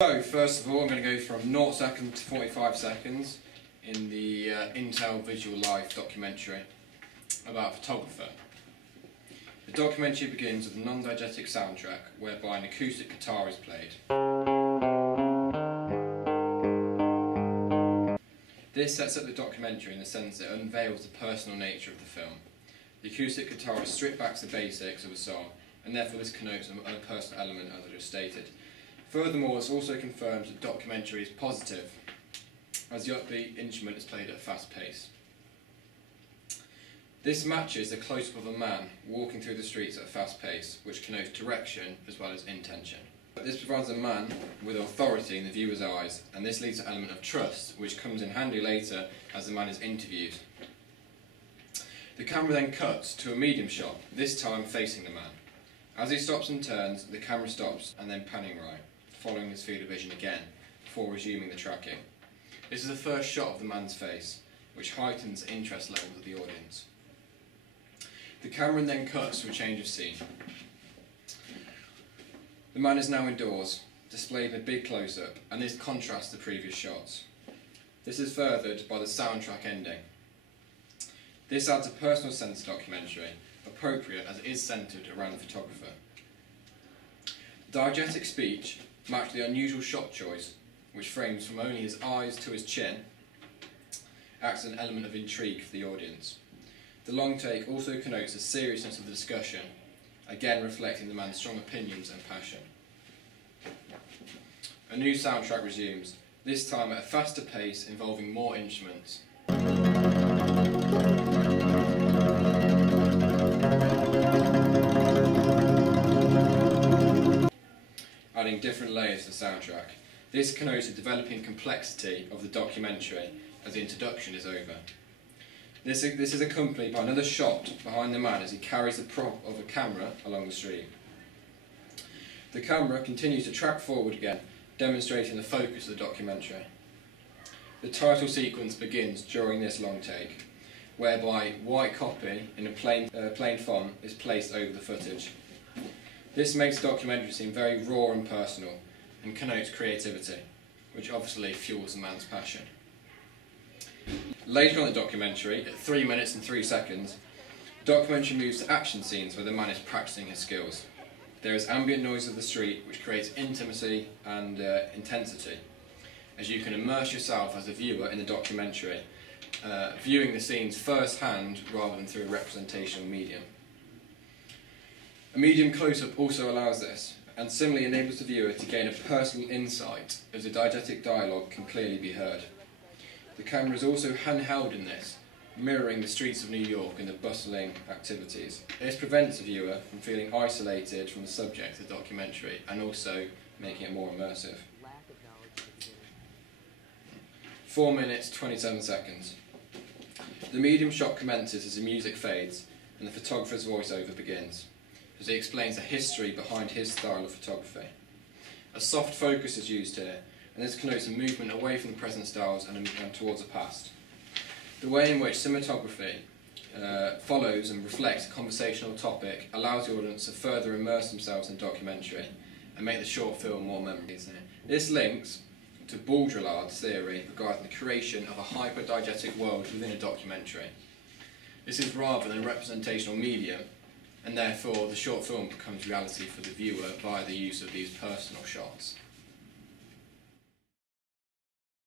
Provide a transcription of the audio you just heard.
So first of all, I'm going to go from 0 seconds to 45 seconds in the Intel Visual Life documentary about a photographer. The documentary begins with a non-diegetic soundtrack whereby an acoustic guitar is played. This sets up the documentary in the sense that it unveils the personal nature of the film. The acoustic guitar is stripped back to the basics of a song, and therefore this connotes a personal element, as I just stated. Furthermore, this also confirms that the documentary is positive, as the upbeat instrument is played at a fast pace. This matches the close-up of a man walking through the streets at a fast pace, which connotes direction as well as intention. This provides a man with authority in the viewer's eyes, and this leads to an element of trust, which comes in handy later as the man is interviewed. The camera then cuts to a medium shot, this time facing the man. As he stops and turns, the camera stops and then panning right, following his field of vision again, before resuming the tracking. This is the first shot of the man's face, which heightens the interest levels of the audience. The camera then cuts to a change of scene. The man is now indoors, displayed in a big close-up, and this contrasts the previous shots. This is furthered by the soundtrack ending. This adds a personal sense to the documentary, appropriate as it is centred around the photographer. The diegetic speech matched the unusual shot choice, which frames from only his eyes to his chin, acts as an element of intrigue for the audience. The long take also connotes the seriousness of the discussion, again reflecting the man's strong opinions and passion. A new soundtrack resumes, this time at a faster pace involving more instruments. Adding different layers to the soundtrack. This connotes the developing complexity of the documentary as the introduction is over. This is accompanied by another shot behind the man as he carries the prop of a camera along the street. The camera continues to track forward again, demonstrating the focus of the documentary. The title sequence begins during this long take, whereby white copy in a plain font is placed over the footage. This makes the documentary seem very raw and personal, and connotes creativity, which obviously fuels the man's passion. Later on in the documentary, at 3 minutes and 3 seconds, the documentary moves to action scenes where the man is practicing his skills. There is ambient noise of the street, which creates intimacy and intensity, as you can immerse yourself as a viewer in the documentary, viewing the scenes first-hand rather than through a representational medium. A medium close-up also allows this, and similarly enables the viewer to gain a personal insight, as the diegetic dialogue can clearly be heard. The camera is also handheld in this, mirroring the streets of New York and the bustling activities. This prevents the viewer from feeling isolated from the subject of the documentary, and also making it more immersive. 4 minutes, 27 seconds. The medium shot commences as the music fades, and the photographer's voiceover begins, as he explains the history behind his style of photography. A soft focus is used here, and this connotes a movement away from the present styles and towards the past. The way in which cinematography follows and reflects a conversational topic allows the audience to further immerse themselves in the documentary and make the short film more memorable. This links to Baudrillard's theory regarding the creation of a hyper-diegetic world within a documentary. This is rather than a representational medium, and therefore the short film becomes reality for the viewer via the use of these personal shots.